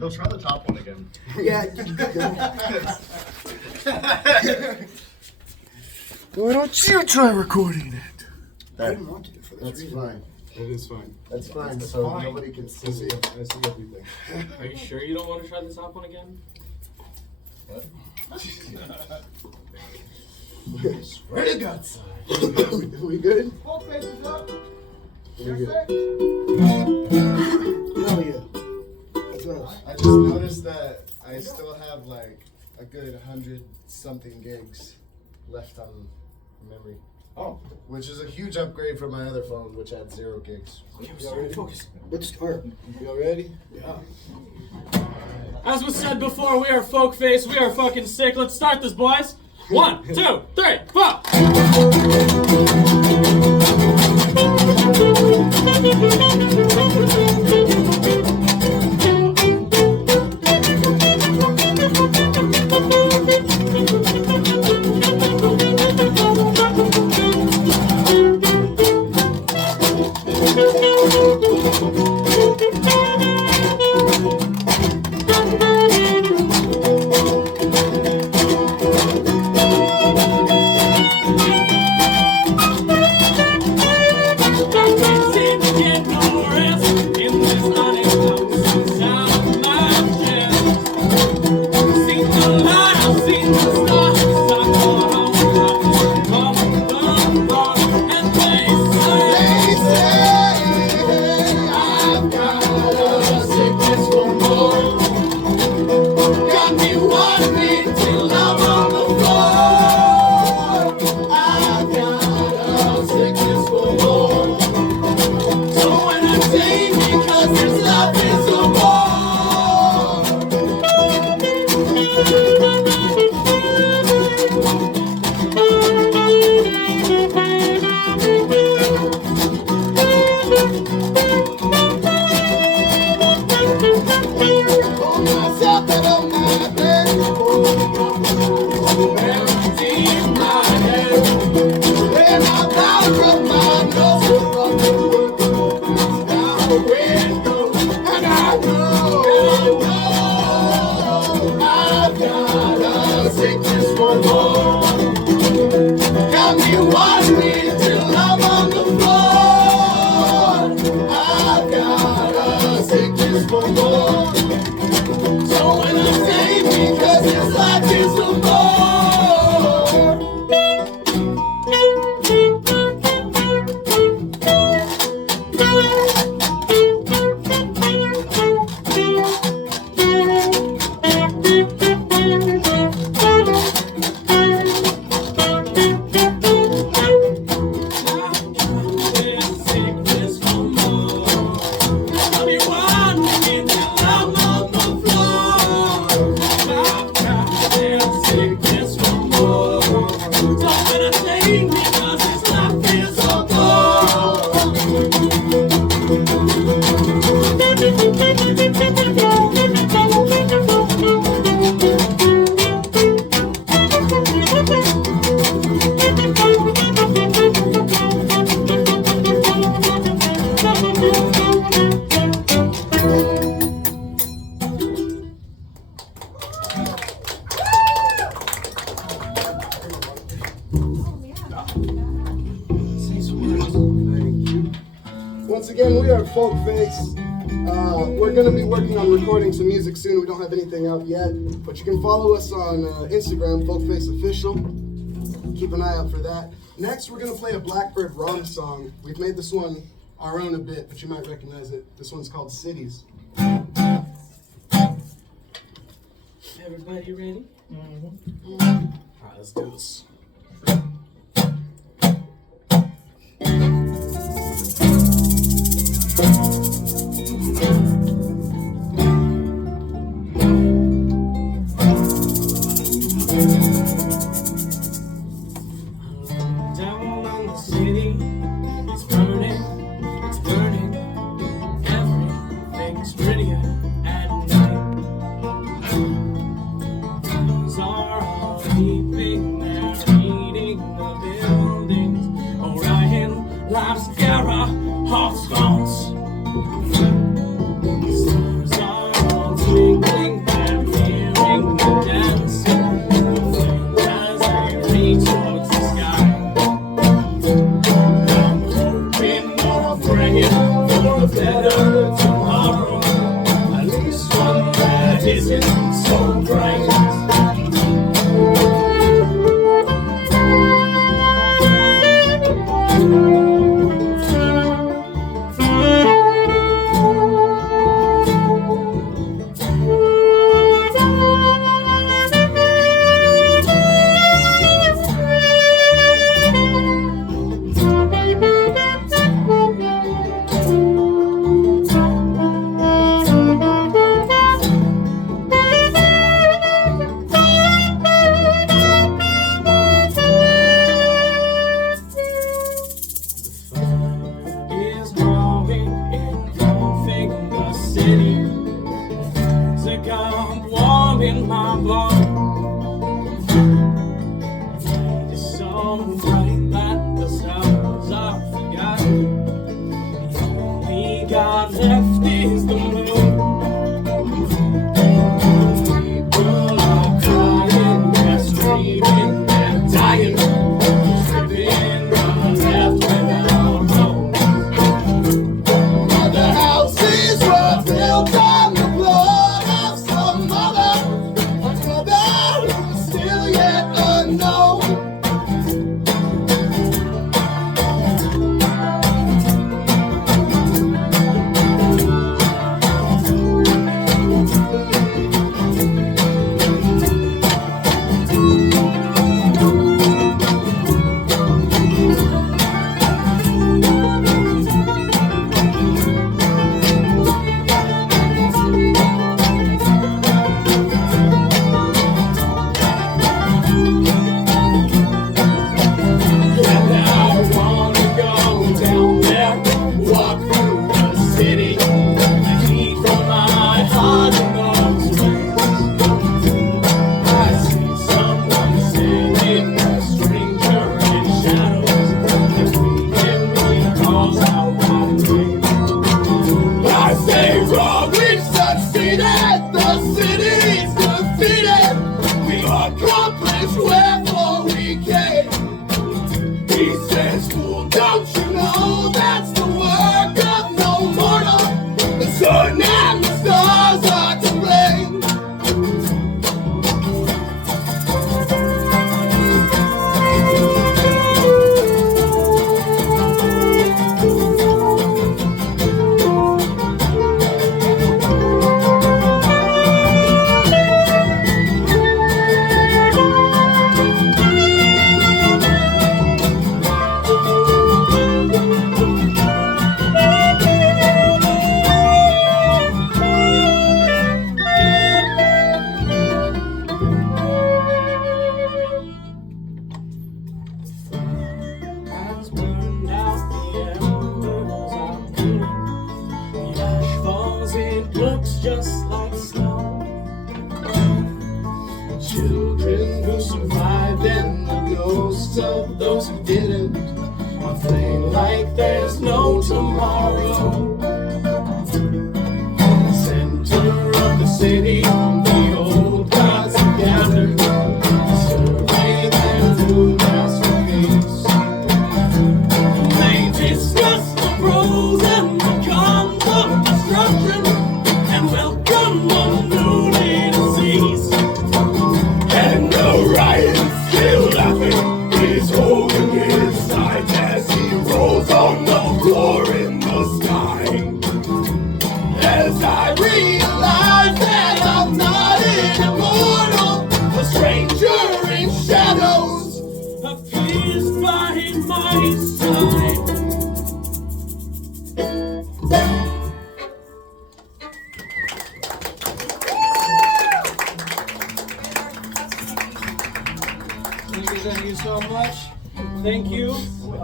They'll try the top one again. Yeah. Why don't you try recording it? There. I didn't want to for this That's reason. fine. It is fine. That's fine. That's So fine. nobody can I see see, it. I see everything. Are you sure you don't want to try the top one again? What? Swear to God, son. We good? Full faces up. We good. Hell yeah. That's us. I just noticed that I still have like a good 100-something gigs left on memory. Oh. Which is a huge upgrade from my other phone, which had 0 gigs. Okay, we're starting to focus. Let's start. Y'all ready? Yeah. As was said before, we are folk face. We are fucking sick. Let's start this, boys. 1, 2, 3, 4. Once again, we are Folk Face. We're going to be working on recording some music soon. We don't have anything out yet, but you can follow us on Instagram, Folkface Official. Keep an eye out for that. Next, we're going to play a Blackbird Rom song. We've made this one our own a bit, but you might recognize it. This one's called Cities. Everybody ready? Mm-hmm. All right, let's do this. Down on the city, it's burning, everything's prettier at night. Those are all peeping there. that isn't so bright. In my blood, it's so bright that the stars are forgotten. The only God left is the moon. People are crying, they're screaming, they're dying, tripping on left without home. Other houses were built on the blood of some mother, still yet unknown. Just like snow. Children who survived and the ghosts of those who didn't are fleeing like there's no tomorrow. In the center of the city, the old gods have gathered to survey their new masterpiece. They discuss the pros and the cons of destruction, welcome on new disease. And the Ryan's still laughing. He's holding his side as he rolls on the floor in the sky. As I realize that I'm not an immortal, a stranger in shadows appears by my side. Thank you so much. Thank you,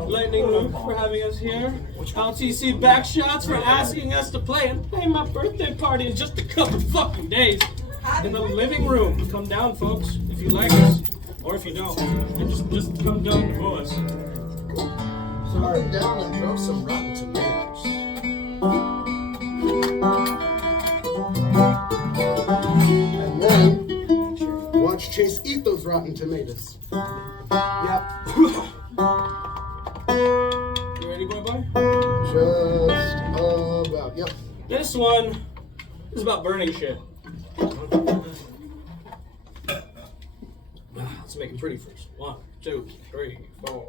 Lightning Luke, for having us here. LTC Backshots for asking us to play and play my birthday party in just a couple fucking days in the living room. Come down, folks, if you like us, or if you don't, and just come down to us. So come down and throw some rotten tomatoes. And then watch Chase eat those rotten tomatoes. Yep. You ready, boy? Just about. Yep. This one is about burning shit. Oh Let's make them pretty first. 1, 2, 3, 4.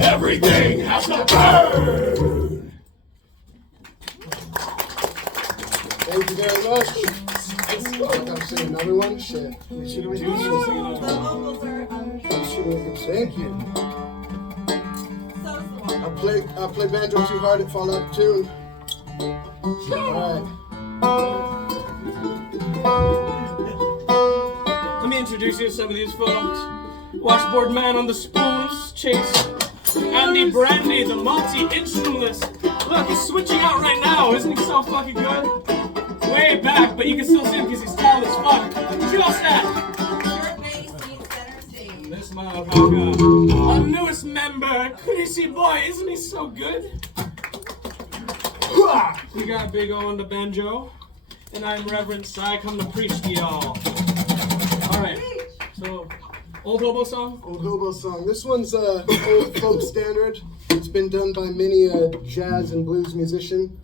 Everything has to burn. Thank you very much. I'm singing another one. Shit. We should have been The vocals are amazing. Thank you. So is the one. I play banjo too hard, it fall out of tune. Alright. Let me introduce you to some of these folks. Washboard Man on the spoons, Chase. Andy Brandy, the multi-instrumentalist. Look, he's switching out right now. Isn't he so fucking good? Way back, but you can still see him because he's tall as fuck. Just that. Your bass needs center stage. This motherfucker. Our newest member, Crazy Boy. Isn't he so good? We got Big O on the banjo. And I'm Reverend Cy, come to preach to y'all. Alright, so... Old Hobo Song? Old Hobo Song. This one's an old folk standard. It's been done by many jazz and blues musician.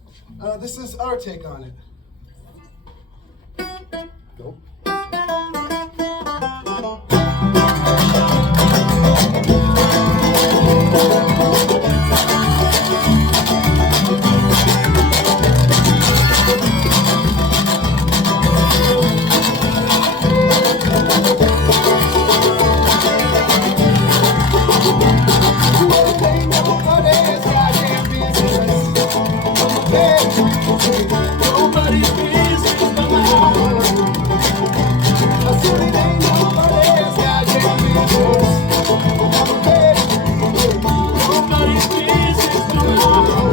This is our take on it. Nope. Nobody's business but my own. Nobody's business but my own. Business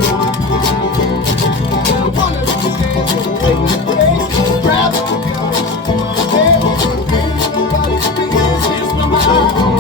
but my own.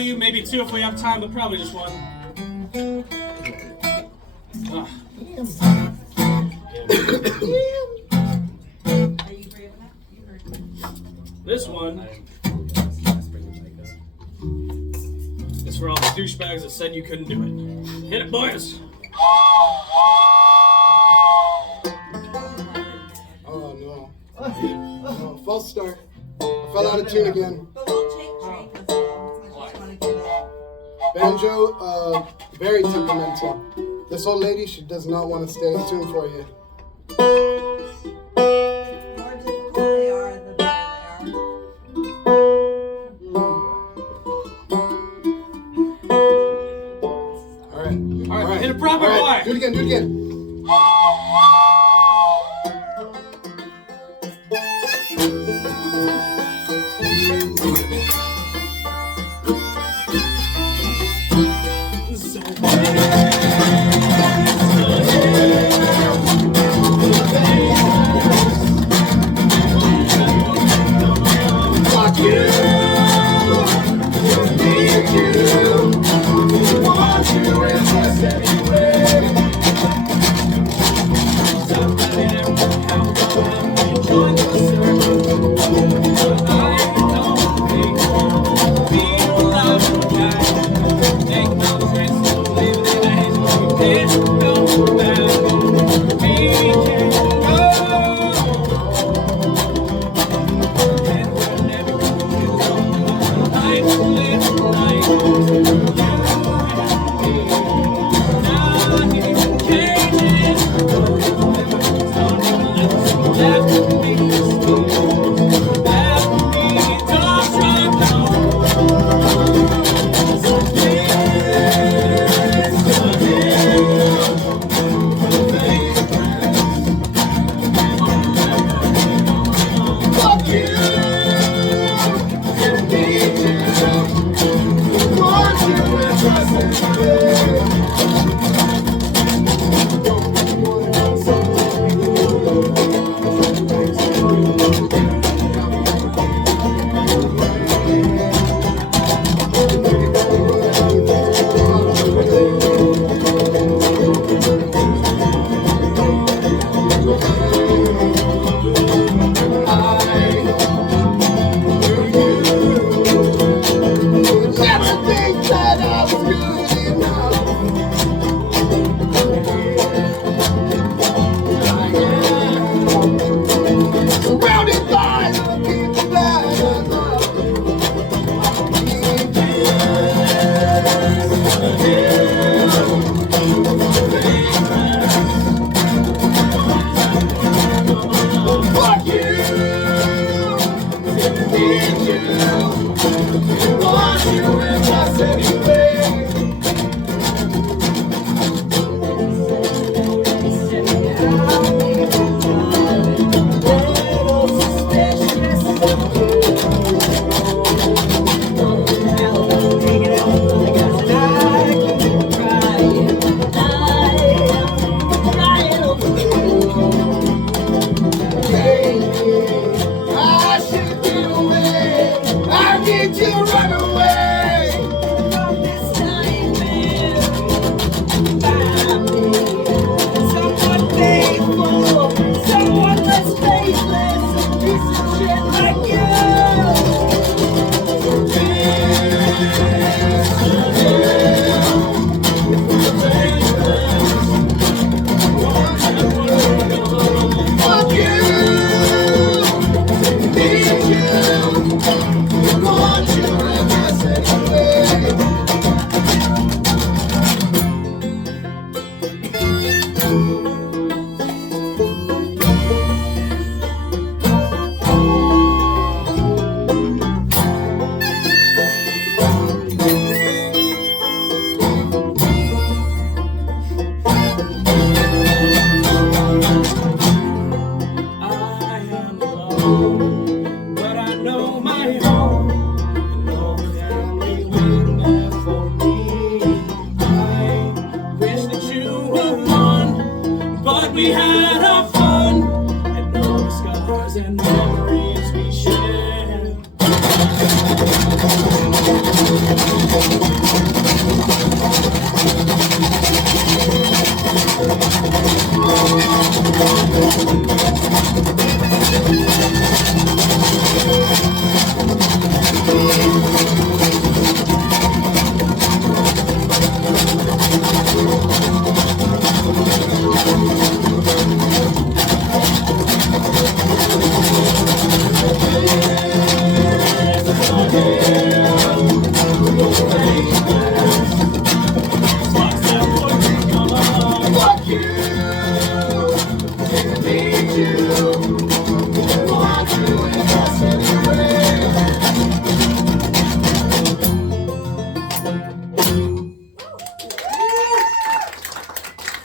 you, maybe two if we have time, but probably just one. Are you brave enough? You heard me. This one is for all the douchebags that said you couldn't do it. Hit it, boys! Oh no. Oh, false start. I fell out of tune again. But we'll take train as well. As much as you want to give it. Banjo, very temperamental. This old lady, she does not want to stay in tune for you. The more difficult they are, the better they are. All right, hit it proper, All boy. Do it again, do it again.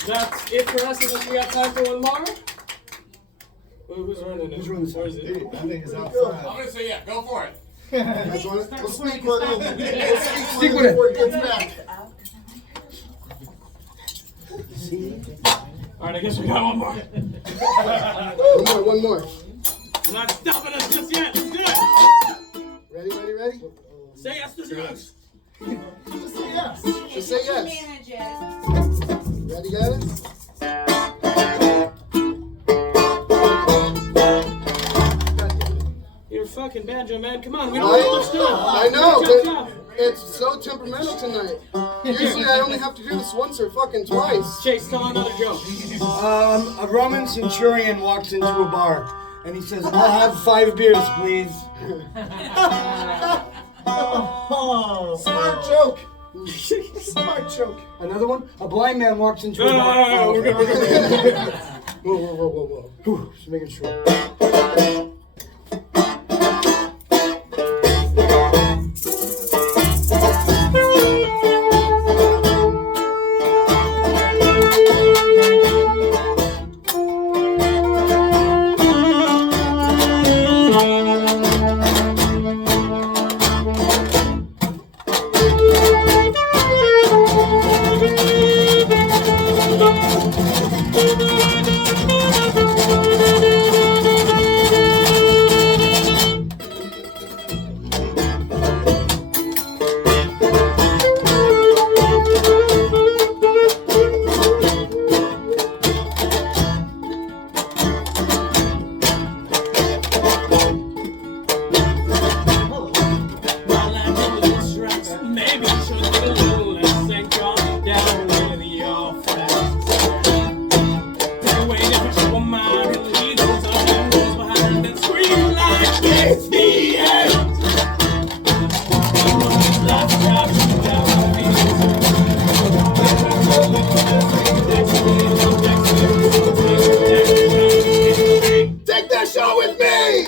That's it for us, unless we got time for one more. Who's running it? Who's running this? Where is it? I think it's outside. I'm gonna say yeah, go for it. We'll speak with him. Stick with it. Before he gets back. Alright, I guess we got one more. One more. I'm not stopping us just yet. Let's do it. Ready? Say yes to drugs. Just say yes. Just say yes. Manages. Ready, guys? You're a fucking banjo, man. Come on, we don't know. Let's do it. I know, Jump off. but it's so temperamental tonight. Usually I only have to do this once or fucking twice. Chase, tell another joke. A Roman centurion walks into a bar and he says, "I'll have 5 beers, please." Smart joke. Smart joke. Another one. A blind man walks into a No, bar. no, no, we're good, we're good. Whoa. Whew, just making sure. Take that show with me!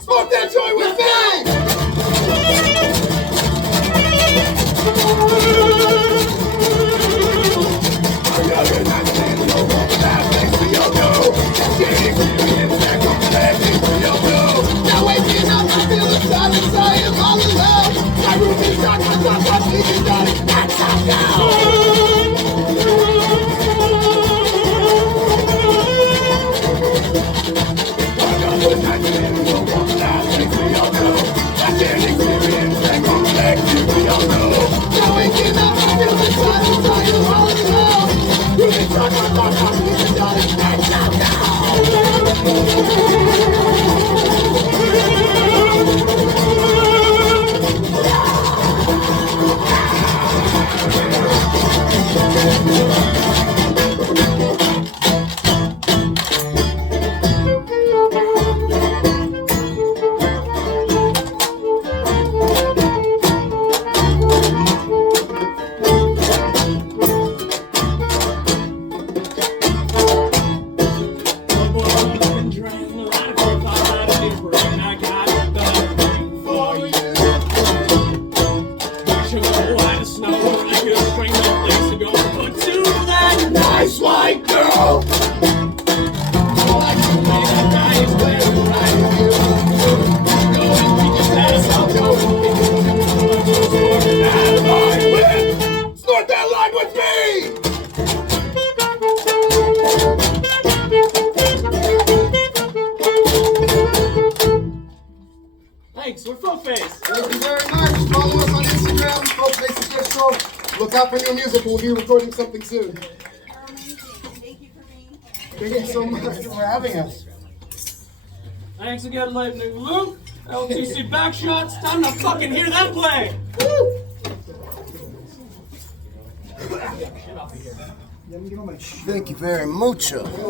Smoke that joint with me! Now waking up, I feel the sun inside of all alone. My room is dark, my thoughts are bleeding dark. That's how now. Now waking up, I feel the sun inside of all alone. Room is dark, my thoughts are bleeding dark. That's how nice white girl. Snort that line with me! Thanks, we're Full Face. Thank you very much. Follow us on Instagram, Folkface Official. Look out for new music. We'll be recording something soon. Amazing. Thank you for being Thank you so much. Thank you for having us. Thanks again, Lightning Luke. LTC Backshots. Time to fucking hear them play. Thank you very much.